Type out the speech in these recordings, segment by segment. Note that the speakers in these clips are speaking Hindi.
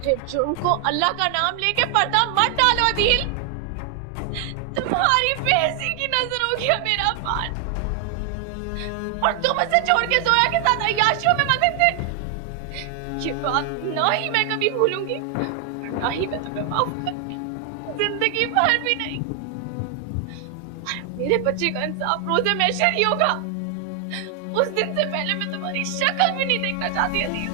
जुर्म को अल्लाह का नाम लेके पर्दा मत डालो अदील। तुम्हारी बेइज्जती की नजर होगी मेरा अफान, और तुम उसे छोड़ के जोया के साथ अय्याशियों में मगन थे। ये बात ना ही मैं कभी भूलूंगी, ना ही मैं तुम्हें माफ करूंगी, जिंदगी भर भी नहीं। मेरे बच्चे का इंसाफ रोजे महशर ही होगा। उस दिन से पहले मैं तुम्हारी शक्ल भी नहीं देखना चाहती अदील।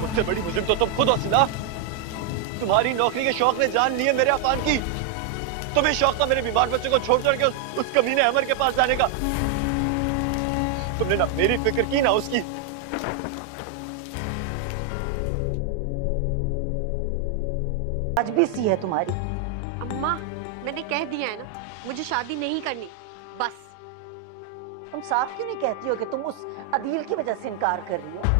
मुझसे बड़ी मुजरिम तो तुम खुद हो सिला। तुम्हारी नौकरी के शौक ने जान ली है मेरे अफान की। तुम्हें शौक था मेरे बीमार बच्चे को छोड़ के उस कमीने अमर के पास जाने का। तुमने ना मेरी फिक्र की ना उसकी। आज भी सी है तुम्हारी। अम्मा मैंने कह दिया है ना, मुझे शादी नहीं करनी, बस। तुम साफ क्यों नहीं कहती हो कि तुम उस अदील की वजह से इनकार कर रही हो?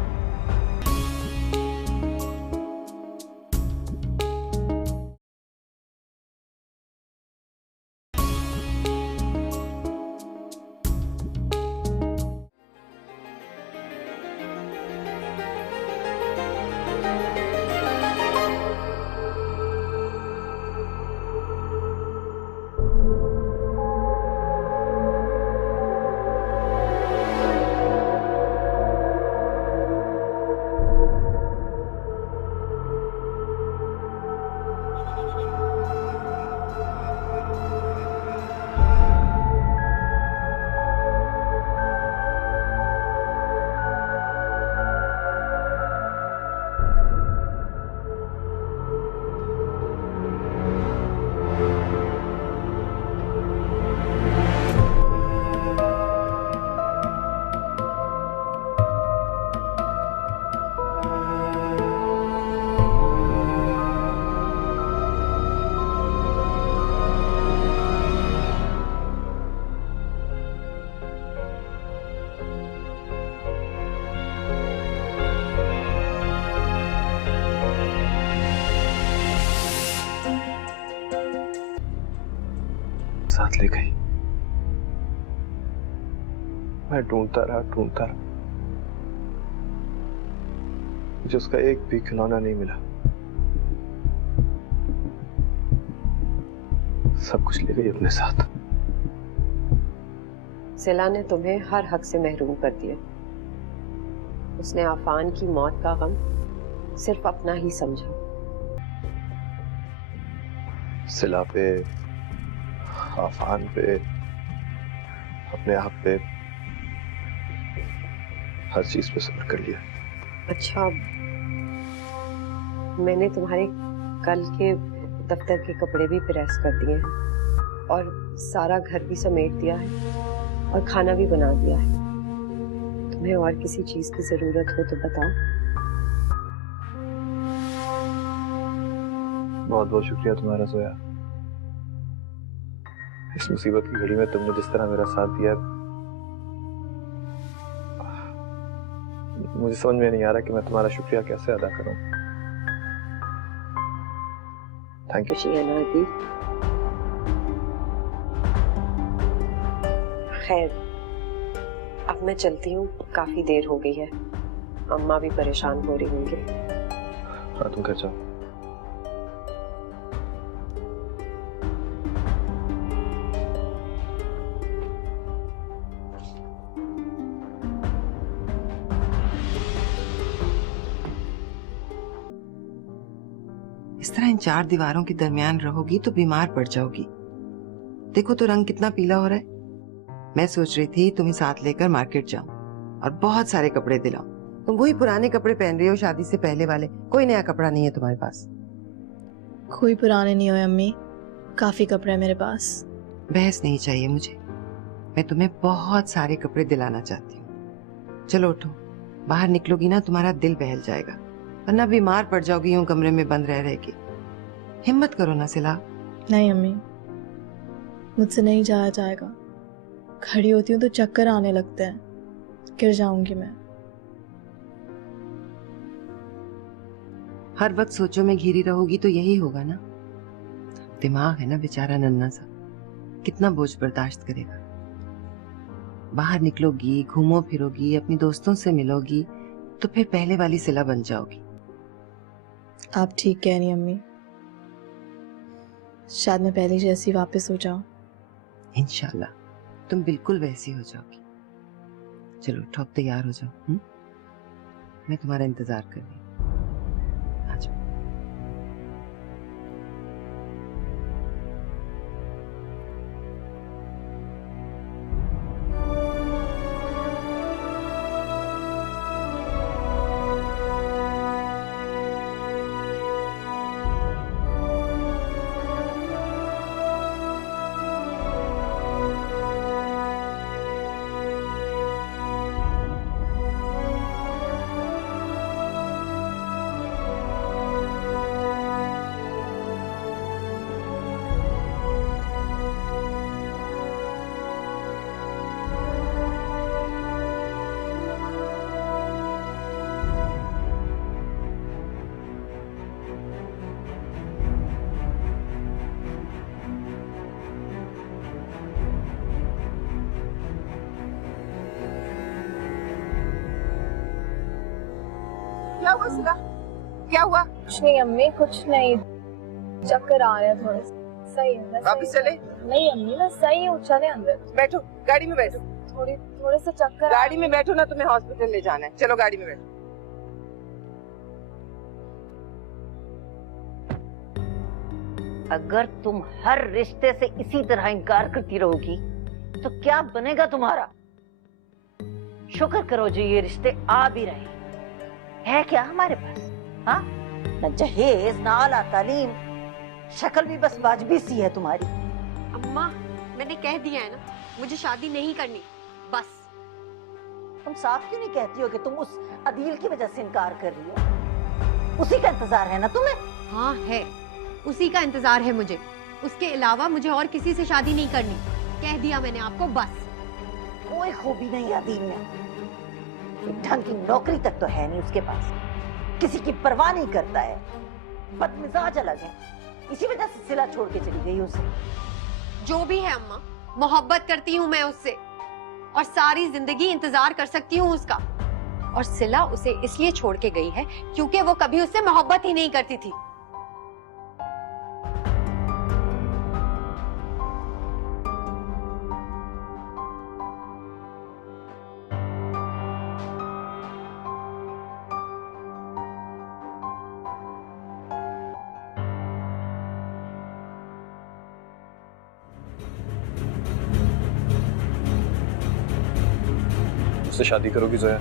साथ ले गई। मैं ढूंढता रहा मुझे उसका एक भी खिलौना नहीं मिला। सब कुछ ले गई अपने साथ। सिला ने तुम्हें हर हक से महरूम कर दिया। उसने आफान की मौत का गम सिर्फ अपना ही समझा। सिला पे, आफान पे, अपने आप पे, हर चीज पे सब्र कर लिया। अच्छा, मैंने तुम्हारे कल के दफ्तर के कपड़े भी प्रेस कर दिए हैं और सारा घर भी समेट दिया है और खाना भी बना दिया है। तुम्हें और किसी चीज की जरूरत हो तो बताओ। बहुत बहुत शुक्रिया तुम्हारा जोया। इस मुसीबत की घड़ी में तुमने जिस तरह मेरा साथ दिया, मुझे समझ में नहीं आ रहा कि मैं तुम्हारा शुक्रिया कैसे अदा करूं। Thank you. खैर, अब मैं चलती हूँ, काफी देर हो गई है। अम्मा भी परेशान हो रही होंगी। हाँ, तुम घर जाओ। इस तरह इन चार दीवारों के दरमियान रहोगी तो बीमार पड़ जाओगी। देखो तो रंग कितना पीला हो रहा है। मैं सोच रही थी तुम्हें साथ लेकर मार्केट जाऊं और बहुत सारे कपड़े दिलाऊं। तुम वही पुराने कपड़े पहन रही हो शादी से पहले वाले, कोई नया कपड़ा नहीं है तुम्हारे पास। कोई पुराने नहीं हुए अम्मी, काफी कपड़े हैं मेरे पास। बहस नहीं चाहिए मुझे, मैं तुम्हें बहुत सारे कपड़े दिलाना चाहती हूँ। चलो उठो, बाहर निकलोगी ना तुम्हारा दिल बहल जाएगा, वरना बीमार पड़ जाओगी यूं कमरे में बंद रह के। हिम्मत करो ना सिला। नहीं अम्मी, मुझसे नहीं जाया जाएगा। खड़ी होती हूँ तो चक्कर आने लगते हैं, गिर जाऊंगी मैं। हर वक्त सोचों में घिरी रहोगी तो यही होगा ना। दिमाग है ना बेचारा नन्हा सा, कितना बोझ बर्दाश्त करेगा। बाहर निकलोगी, घूमो फिरोगी, अपनी दोस्तों से मिलोगी तो फिर पहले वाली सिला बन जाओगी। आप ठीक कह रही अम्मी, शायद मैं पहले जैसी वापस हो जाऊं। इंशाल्लाह तुम बिल्कुल वैसी हो जाओगी। चलो उठो, अब तैयार हो जाओ। मैं तुम्हारा इंतजार कर रही हूँ। आ जाओ। क्या हुआ सिला? क्या हुआ? कुछ नहीं अम्मी, कुछ नहीं, चक्कर आ रहे हैं थोड़े से। सही है मैं वापिस चले? नहीं अम्मी, मैं सही हूँ, चले अंदर। बैठो, गाड़ी में बैठो। थोड़े से चक्कर। गाड़ी में बैठो ना, तुम्हें हॉस्पिटल ले जाना है। चलो गाड़ी में बैठो। अगर तुम हर रिश्ते से इसी तरह इनकार करती रहोगी तो क्या बनेगा तुम्हारा? शुक्र करो जो ये रिश्ते आ भी रहे है क्या हमारे पास? हाँ, न जहेज ना आला तालीम, शक्ल भी बस वाजबी सी है तुम्हारी। अम्मा मैंने कह दिया है ना, मुझे शादी नहीं करनी, बस। तुम साफ क्यों नहीं कहती हो कि तुम उस अदील की वजह से इनकार कर रही हो? उसी का इंतजार है ना तुम्हें? हाँ है, उसी का इंतजार है मुझे। उसके अलावा मुझे और किसी से शादी नहीं करनी, कह दिया मैंने आपको, बस। कोई खूबी नहीं अदील में, एक ढंग की नौकरी तक तो है नहीं उसके पास, किसी की परवाह नहीं करता है, बदमिजाज अलग है, इसी वजह से सिला छोड़ के चली गई उसे। जो भी है अम्मा, मोहब्बत करती हूँ मैं उससे और सारी जिंदगी इंतजार कर सकती हूँ उसका। और सिला उसे इसलिए छोड़ के गई है क्योंकि वो कभी उससे मोहब्बत ही नहीं करती थी। उससे शादी करोगी जोया?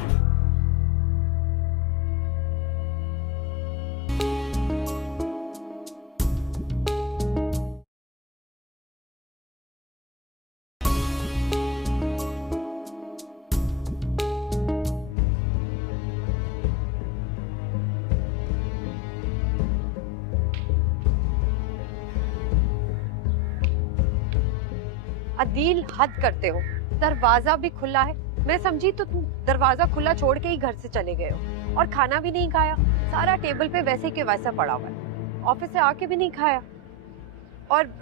अदील हद करते हो, दरवाजा भी खुला है। मैं समझी तो तुम दरवाजा खुला छोड़ के ही घर से चले गए हो, और खाना भी नहीं खाया, सारा टेबल पे वैसे के वैसा पड़ा हुआ है, ऑफिस से आके भी नहीं खाया। और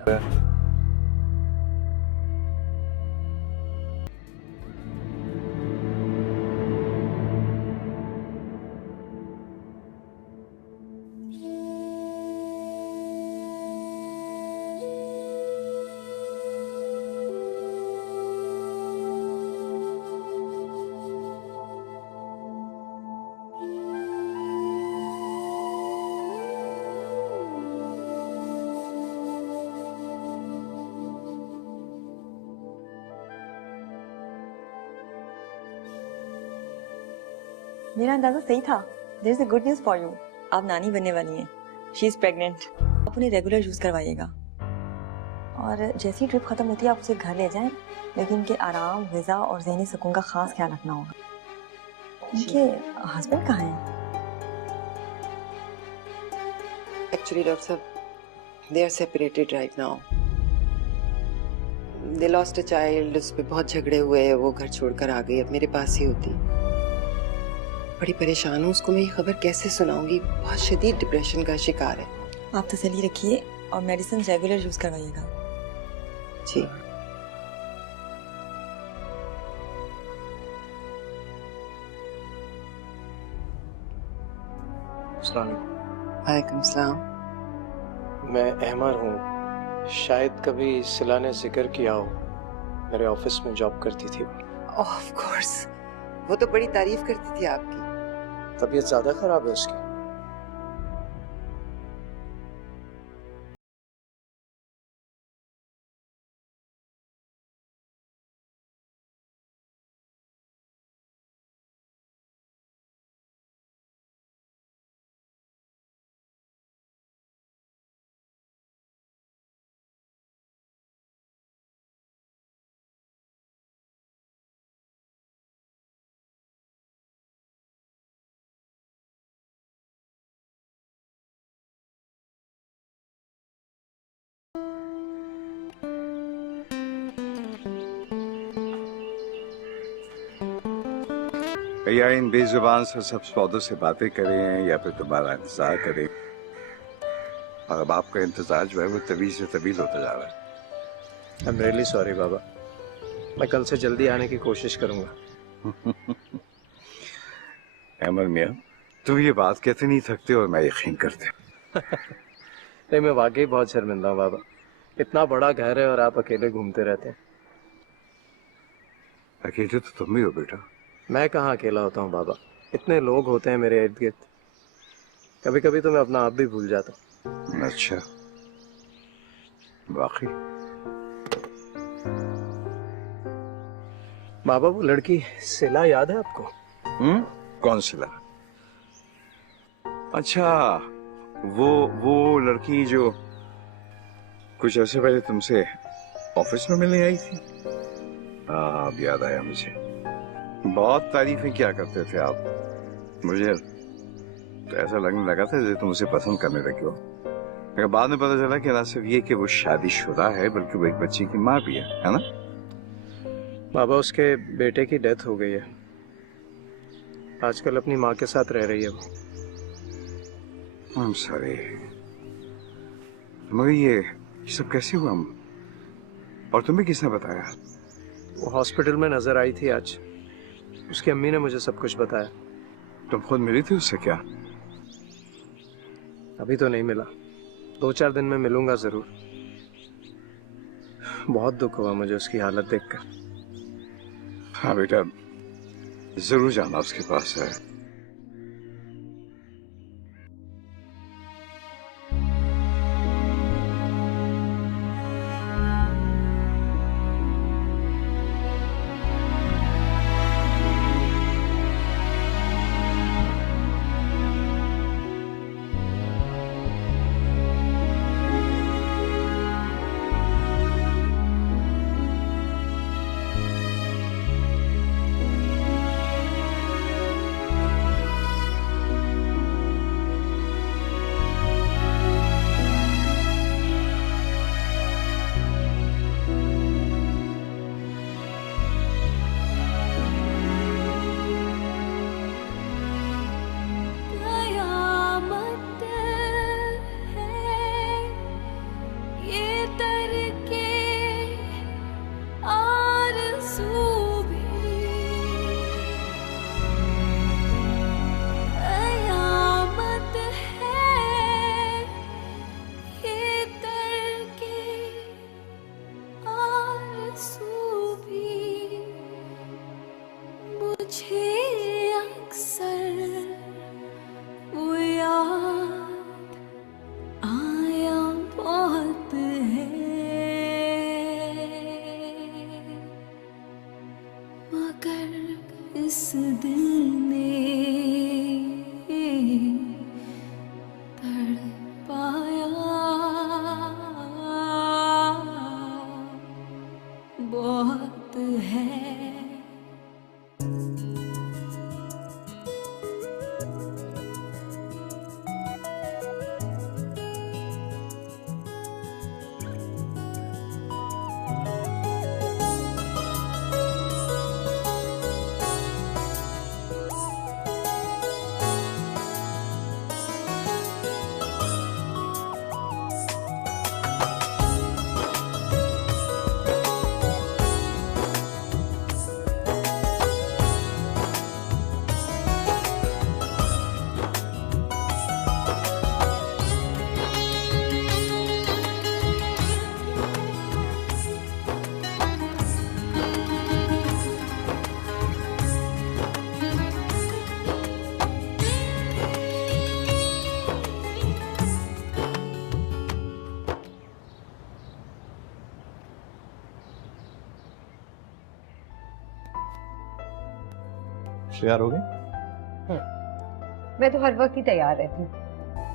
मेरा अंदाजा सही था। There is a good news for you, आप नानी बनने वाली हैं। She is pregnant. आप उन्हें रेगुलर यूज करवाइएगा, और जैसी ही ट्रिप खत्म होती है आप उसे घर ले जाएं, लेकिन उनके आराम, ग़िज़ा और ज़हनी सुकून का खास ख्याल रखना होगा। उनके हस्बैंड कहाँ हैं? एक्चुअली डॉक्टर साहब, they are separated right now. They lost a child, उस पे बहुत झगड़े हुए, वो घर छोड़कर आ गई, अब मेरे पास ही होती। बड़ी परेशान हूँ, उसको मैं ये खबर कैसे सुनाऊंगी, बहुत शदीद डिप्रेशन का शिकार है। आप तसल्ली रखिए और मेडिसिन रेगुलर यूज करवाइएगा। जी। वालेकुम सलाम। मैं अहमर हूँ, शायद कभी सिला ने जिक्र किया हो, मेरे ऑफिस में जॉब करती थी। ऑफ कोर्स, वो तो बड़ी तारीफ करती थी आपकी। तबीयत ज्यादा खराब है उसकी? या इन बेजुबान से सब सौदों से बातें करें या फिर तुम्हारा इंतजार करें, और अब आपका इंतजार जो है वो तवील से तवील होता जा रहा है। आई एम रियली सॉरी बाबा, मैं कल से जल्दी आने की कोशिश करूंगा। अहमद मियां, तुम ये बात कहते नहीं थकते और मैं यकीन करते। नहीं, मैं वाकई बहुत शर्मिंदा हूँ बाबा, इतना बड़ा घर है और आप अकेले घूमते रहते हैं। अकेले तो तुम भी हो बेटा। मैं कहाँ अकेला होता हूँ बाबा, इतने लोग होते हैं मेरे इर्द गिर्द, कभी कभी तो मैं अपना आप भी भूल जाता हूँ। अच्छा, वाकई? बाबा वो लड़की सिला याद है आपको? कौन सिला? अच्छा, वो लड़की जो कुछ ऐसे पहले तुमसे ऑफिस में मिलने आई थी। हाँ, अब याद आया मुझे। बहुत तारीफें क्या करते थे आप, मुझे तो ऐसा लगने लगा था जैसे तुम उसे पसंद करने लगे हो। लेकिन बाद में पता चला कि ना सिर्फ ये कि वो शादीशुदा है बल्कि वो एक बच्चे की माँ भी है ना? बाबा उसके बेटे की डेथ हो गई है, आजकल अपनी माँ के साथ रह रही है वो। I'm sorry, मगर ये सब कैसे हुआ? और तुम्हें किसने बताया? वो हॉस्पिटल में नजर आई थी आज, उसकी अम्मी ने मुझे सब कुछ बताया। तुम खुद मिली थी उससे क्या? अभी तो नहीं मिला, 2-4 दिन में मिलूंगा जरूर। बहुत दुख हुआ मुझे उसकी हालत देखकर। हाँ बेटा, जरूर जाना उसके पास है। तैयार हो गए? मैं तो हर वक्त ही तैयार रहती हूँ,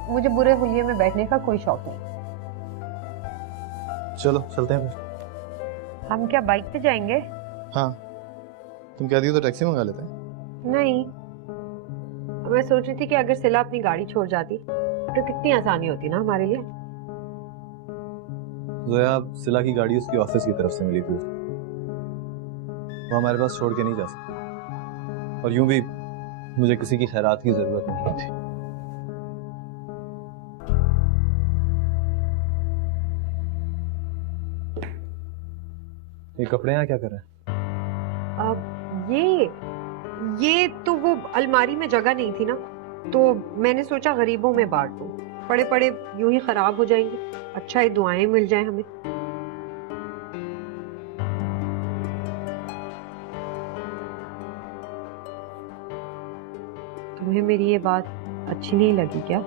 मुझे बुरे हुलिये में बैठने का कोई शौक नहीं। चलो चलते हैं फिर। हम क्या बाइक पे जाएंगे? हाँ, तुम कहती हो तो टैक्सी मंगा लेते हैं। नहीं, मैं सोच रही थी कि अगर सिला अपनी गाड़ी छोड़ जाती तो कितनी आसानी होती ना हमारे लिए। जोया, सिला की गाड़ी उसकी ऑफिस की तरफ से मिली थी, वो हमारे पास छोड़ के नहीं जा सकती, और यूं भी मुझे किसी की खैरात की जरूरत नहीं थी। ये कपड़े यहाँ क्या कर रहे हैं? अब ये तो वो अलमारी में जगह नहीं थी ना, तो मैंने सोचा गरीबों में बांट दूं। पड़े पड़े यूं ही खराब हो जाएंगे, अच्छा है दुआएं मिल जाए हमें। तुम्हें मेरी ये बात अच्छी नहीं लगी क्या?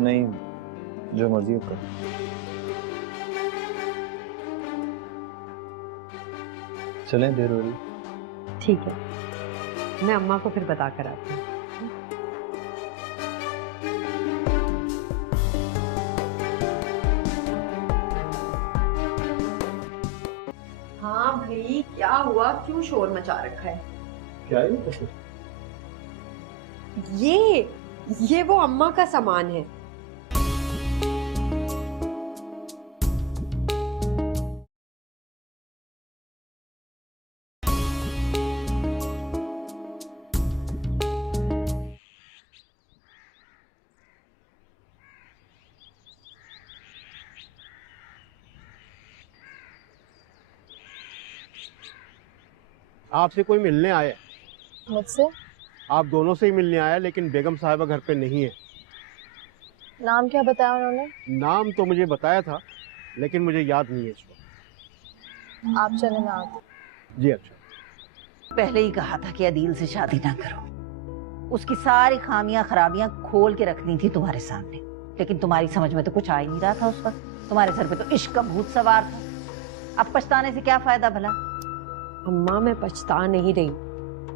नहीं, जो मर्जी हो कर। चलें, देर हो रही। ठीक है, मैं अम्मा को फिर बता कर आती हूँ। हाँ भाई, क्या हुआ? क्यों शोर मचा रखा है? क्या है ये वो अम्मा का सामान है। आपसे कोई मिलने आया? मुझसे? आप दोनों से ही मिलने आया, लेकिन बेगम साहिबा घर पे नहीं है। नाम क्या बताया उन्होंने? नाम तो मुझे बताया था, लेकिन मुझे याद नहीं है इस वक्त। आप चले, मैं आती। जी अच्छा। पहले ही कहा था कि अदील से शादी ना करो, उसकी सारी खामियां खराबियां खोल के रखनी थी तुम्हारे सामने, लेकिन तुम्हारी समझ में तो कुछ आ ही नहीं रहा था उस वक्त। तुम्हारे सर पे तो इश्क का भूत सवार था। अब पछताने से क्या फायदा भला? अम्मा, मैं पछता नहीं रही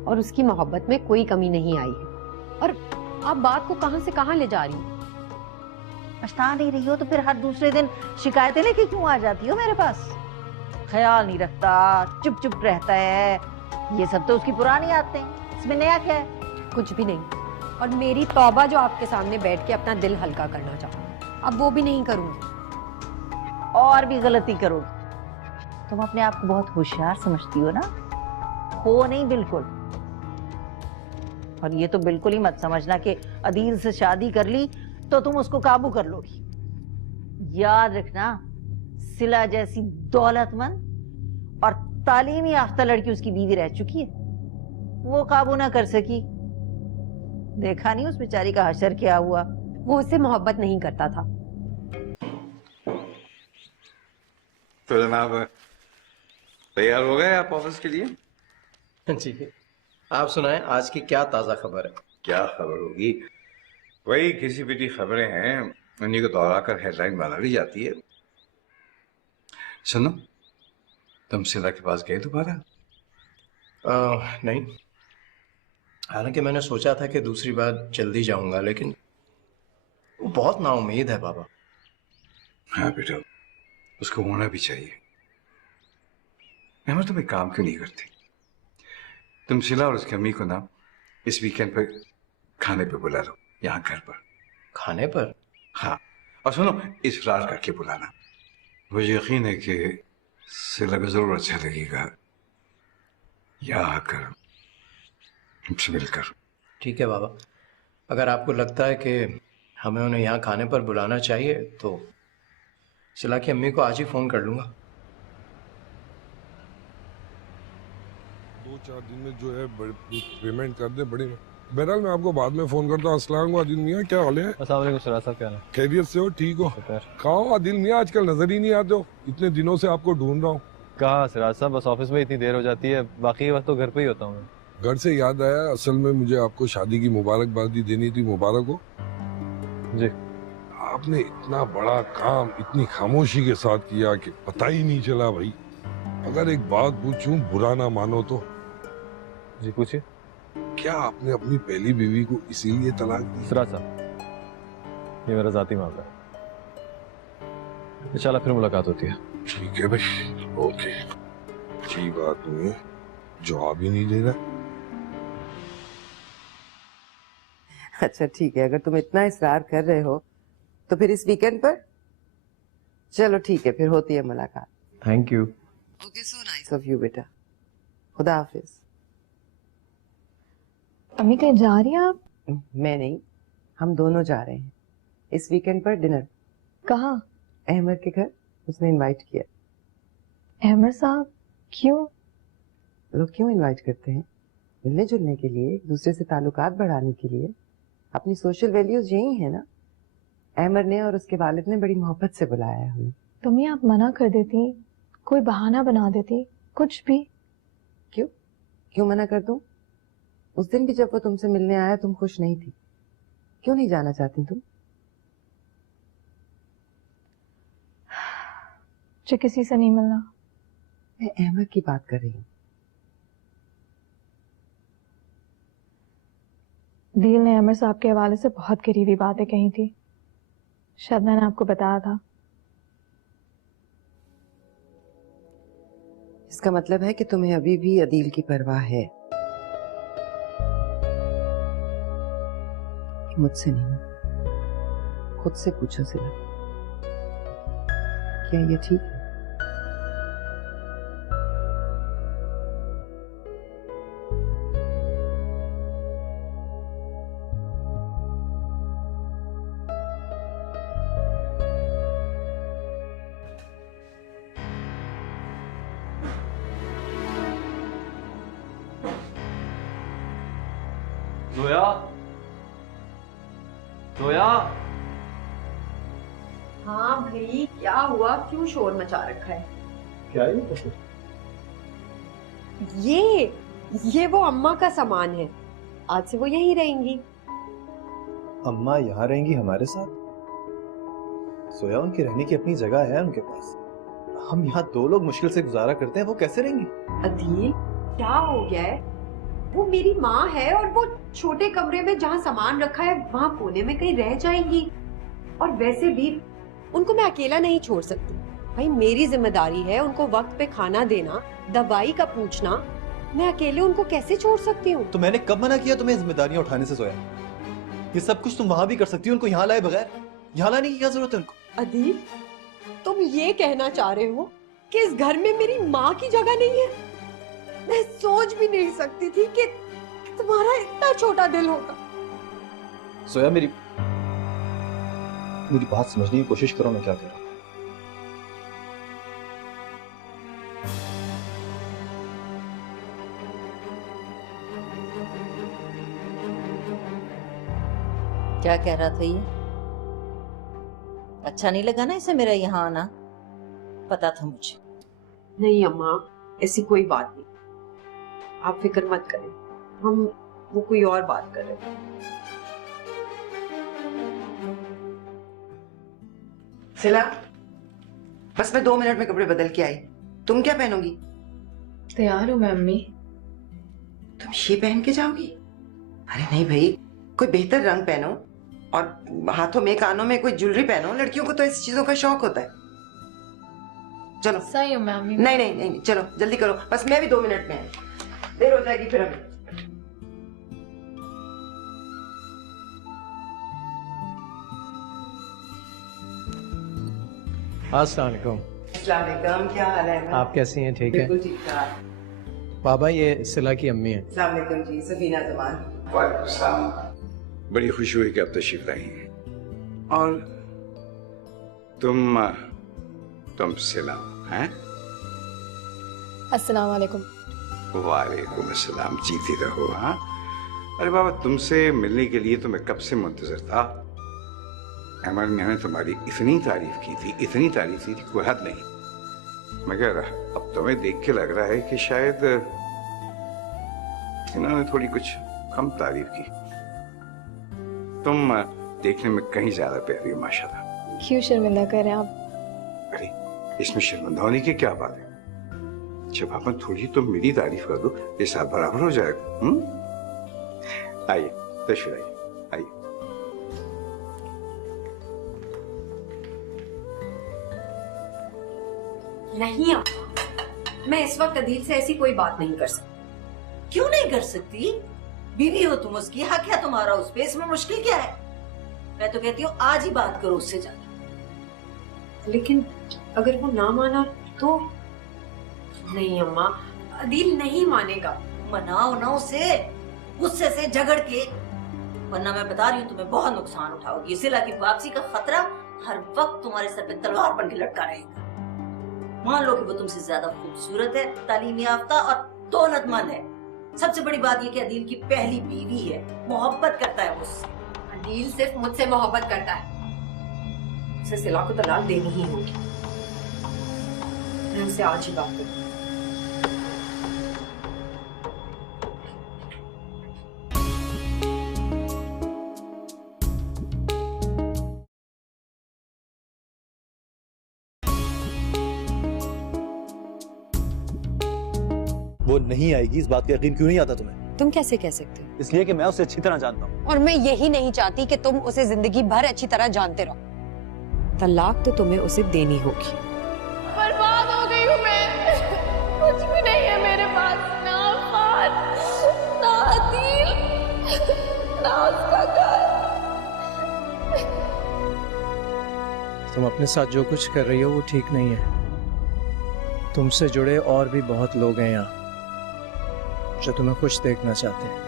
और उसकी मोहब्बत में कोई कमी नहीं आई है। और आप बात को कहां से कहां ले जा रही हो? पछता नहीं रही हो तो फिर हर दूसरे दिन शिकायतें लेके क्यों आ जाती हो मेरे पास? ख्याल नहीं रखता, चुप चुप रहता है, ये सब तो उसकी पुरानी आदतें हैं, इसमें नया क्या है? कुछ भी नहीं। और मेरी तौबा जो आपके सामने बैठ के अपना दिल हल्का करना चाहूँ, अब वो भी नहीं करूंगी। और भी गलती करोगी। तुम अपने आप को बहुत होशियार समझती हो ना? हो नहीं बिल्कुल। और ये तो बिल्कुल ही मत समझना कि अदील से शादी कर ली तो तुम उसको काबू कर लोगी। याद रखना, सिला जैसी दौलतमंद और तालीमी याफ्ता लड़की उसकी बीवी रह चुकी है, वो काबू ना कर सकी। देखा नहीं उस बेचारी का हशर क्या हुआ? वो उससे मोहब्बत नहीं करता था। तो जनाब तैयार हो गए आप ऑफिस के लिए? जी, आप सुनाएं, आज की क्या ताज़ा खबर है? क्या खबर होगी, वही किसी पीटी खबरें हैं, उन्हीं को दोहरा कर हेडलाइन बना ली जाती है। सुनो, तुम सिला के पास गए दोबारा? नहीं, हालांकि मैंने सोचा था कि दूसरी बार जल्दी जाऊंगा, लेकिन वो बहुत नाउम्मीद है बाबा। हाँ बेटा, उसको होना भी चाहिए। अहमद, तुम एक काम क्यों नहीं करती? तुम सिला और उसकी अम्मी को ना इस वीकेंड पे खाने पे बुला लो, यहाँ घर पर। खाने पर? हाँ, और सुनो, इसरार करके बुलाना। मुझे यकीन है कि सिला को जरूर अच्छा लगेगा यहाँ आकर हमसे मिलकर। ठीक है बाबा, अगर आपको लगता है कि हमें उन्हें यहाँ खाने पर बुलाना चाहिए तो सिला की अम्मी को आज ही फोन कर लूंगा। 2-4 दिन में जो है पेमेंट कर दे बड़ी। बहरहाल मैं आपको बाद में फोन करता हूँ। अस्सलाम वालेकुम आदिल मियाँ, क्या हाल है? अस्सलाम वालेकुम सराज साहब, क्या हाल है? खैरियत से हो? ठीक हो? कहाँ आदिल मियाँ, आजकल नजर ही नहीं आते हो, इतने दिनों से आपको ढूंढ रहा हूँ। कहाँ सिराज साहब, बस ऑफिस में इतनी देर हो जाती है, बाकी वक्त तो घर पे ही होता हूँ। घर से याद आया, असल में मुझे आपको शादी की मुबारकबादी देनी थी। मुबारक हो जी। आपने इतना बड़ा काम इतनी खामोशी के साथ किया कि पता ही नहीं चला भाई। अगर एक बात पूछूं, बुरा ना मानो तो? जी पूछिए। क्या आपने अपनी पहली बीवी को इसीलिए तलाक दी? इसरा साहब, ये मेरा जाती मामला है। इंशाल्लाह फिर मुलाकात होती है। ठीक है भाई, ओके। अच्छी बात नहीं है, जवाब ही नहीं दे रहा। अच्छा ठीक है, अगर तुम इतना इसरार कर रहे हो तो फिर इस वीकेंड पर चलो, ठीक है, फिर होती है मुलाकात। Thank you. Okay, so nice of you बेटा। खुदा हाफिज। अम्मी कहीं जा रही हैं आप? मैं नहीं, हम दोनों जा रहे हैं इस वीकेंड पर डिनर। कहाँ? अहमद के घर, उसने इनवाइट किया। अहमद साहब क्यों? लोग क्यों इनवाइट करते हैं? मिलने जुलने के लिए, एक दूसरे से ताल्लुकात बढ़ाने के लिए। अपनी सोशल वैल्यूज यही है ना। अहमद ने और उसके वालिद ने बड़ी मोहब्बत से बुलाया है हमें। तुम आप मना कर देती, कोई बहाना बना देती, कुछ भी। क्यों क्यों मना कर दूं? उस दिन भी जब वो तुमसे मिलने आया तुम खुश नहीं थी। क्यों नहीं जाना चाहती तुम? मुझे किसी से नहीं मिलना। मैं अहमद की बात कर रही हूँ। दिल ने अमर साहब के हवाले से बहुत करीबी बातें कही थी, शायद मैंने आपको बताया था। इसका मतलब है कि तुम्हें अभी भी अदील की परवाह है। मुझसे नहीं, खुद से पूछो सिला, क्या ये ठीक है? जोया, जोया। हाँ भाई, क्या हुआ? क्यों शोर मचा रखा है? क्या ये वो अम्मा का सामान है। आज से वो यहीं रहेंगी। अम्मा यहाँ रहेंगी हमारे साथ? सोया, उनकी रहने की अपनी जगह है उनके पास। हम यहाँ दो लोग मुश्किल से गुजारा करते हैं, वो कैसे रहेंगी? अदील, क्या हो गया है? वो मेरी माँ है और वो छोटे कमरे में जहाँ सामान रखा है वहाँ कोने में कहीं रह जाएंगी। और वैसे भी उनको मैं अकेला नहीं छोड़ सकती। भाई मेरी जिम्मेदारी है उनको वक्त पे खाना देना, दवाई का पूछना। मैं अकेले उनको कैसे छोड़ सकती हूँ? तो मैंने कब मना किया तुम्हें जिम्मेदारियां उठाने से सोया? ये सब कुछ तुम वहां भी कर सकती हो, उनको यहाँ लाए बगैर। यहाँ लाने की क्या जरूरत है उनको? अदील, तुम ये कहना चाह रहे हो कि इस घर में मेरी माँ की जगह नहीं है? मैं सोच भी नहीं सकती थी कि तुम्हारा इतना छोटा दिल होगा। सोया, मेरी बात समझने की कोशिश करो, मैं क्या कह रहा हूं। क्या कह रहा था ये? अच्छा नहीं लगा ना इसे मेरा यहाँ आना? पता था मुझे। नहीं अम्मा, ऐसी कोई बात नहीं, आप फिक्र मत करें। हम वो कोई और बात कर रहे हैं। सिला, बस मैं 2 मिनट में कपड़े बदल के आई। तुम क्या पहनोगी? तैयार हूँ मैं अम्मी। तुम ये पहन के जाओगी? अरे नहीं भाई, कोई बेहतर रंग पहनो और हाथों में कानों में कोई ज्वेलरी पहनो। लड़कियों को तो ऐसी चीजों का शौक होता है। चलो। सही हूँ मैं अम्मी। नहीं नहीं नहीं, चलो जल्दी करो, बस मैं भी 2 मिनट में। देर हो जाएगी फिर हमें। अस्सलाम वालेकुम। अस्सलाम वालेकुम, क्या हाल है? आप कैसी हैं? ठीक है, बिल्कुल ठीक ठाक। बाबा ये सिला की अम्मी है। अस्सलाम वालेकुम जी, सफीना जमान। वालेकुम सलाम। बड़ी खुशी हुई कि आप तशरीफ लाई हैं। और तुम सिला हैं? अस्सलाम वालेकुम। वालेकुम अस्सलाम, जीती रहो। हाँ, अरे बाबा, तुमसे मिलने के लिए तो मैं कब से मुंतजर था। अहमद मियां ने तुम्हारी इतनी तारीफ की थी, इतनी तारीफ की थी, कोई हद नहीं। मैं कह रहा, अब तुम्हें देख के लग रहा है कि शायद इन्होंने थोड़ी कुछ कम तारीफ की। तुम देखने में कहीं ज्यादा प्यारी हो माशाल्लाह। क्यों शर्मिंदा कर रहे हैं आप? अरे इसमें शर्मिंदा होने की क्या बात है? अच्छा पापा, थोड़ी तो मेरी तारीफ कर दो, ये साथ बराबर हो जाएगा। आइए तशरीफ आइए, आइए। नहीं मैं इस वक्त अदील से ऐसी कोई बात नहीं कर सकती। क्यों नहीं कर सकती? बीवी हो तुम उसकी, हक है तुम्हारा उस पे, इसमें मुश्किल क्या है? मैं तो कहती हूँ आज ही बात करो उससे जाके। लेकिन अगर वो ना माना तो? नहीं अम्मा, अदील नहीं मानेगा। मनाओ ना उसे, गुस्से से झगड़ के, वरना मैं बता रही हूँ तुम्हें बहुत नुकसान उठाओगी। सिला की वापसी का खतरा हर वक्त तुम्हारे सर पे तलवार बन के लटका रहेगा। मान लो कि वो तुमसे ज्यादा खूबसूरत है, तालीम याफ्ता और दौलतमंद है। सबसे बड़ी बात ये कि अदील की पहली बीवी है, मोहब्बत करता है मुझसे। अदील सिर्फ मुझसे मोहब्बत करता है, उसे सिला को तलाक देनी ही होगी। मैं उसे आज ही बात करूँ। वो नहीं आएगी, इस बात का यकीन क्यों नहीं आता तुम्हें? तुम कैसे कह सकते हो? इसलिए कि मैं उसे अच्छी तरह जानता हूँ। और मैं यही नहीं चाहती कि तुम उसे जिंदगी भर अच्छी तरह जानते रहो। तलाक तो तुम्हें उसे देनी होगी। बर्बाद हो गई हूँ मैं, कुछ भी नहीं है मेरे पास, ना खान, ना अदील, ना उसका घर। तुम अपने साथ जो कुछ कर रही हो वो ठीक नहीं है। तुमसे जुड़े और भी बहुत लोग हैं यहाँ जो तुम्हें खुश देखना चाहते हैं।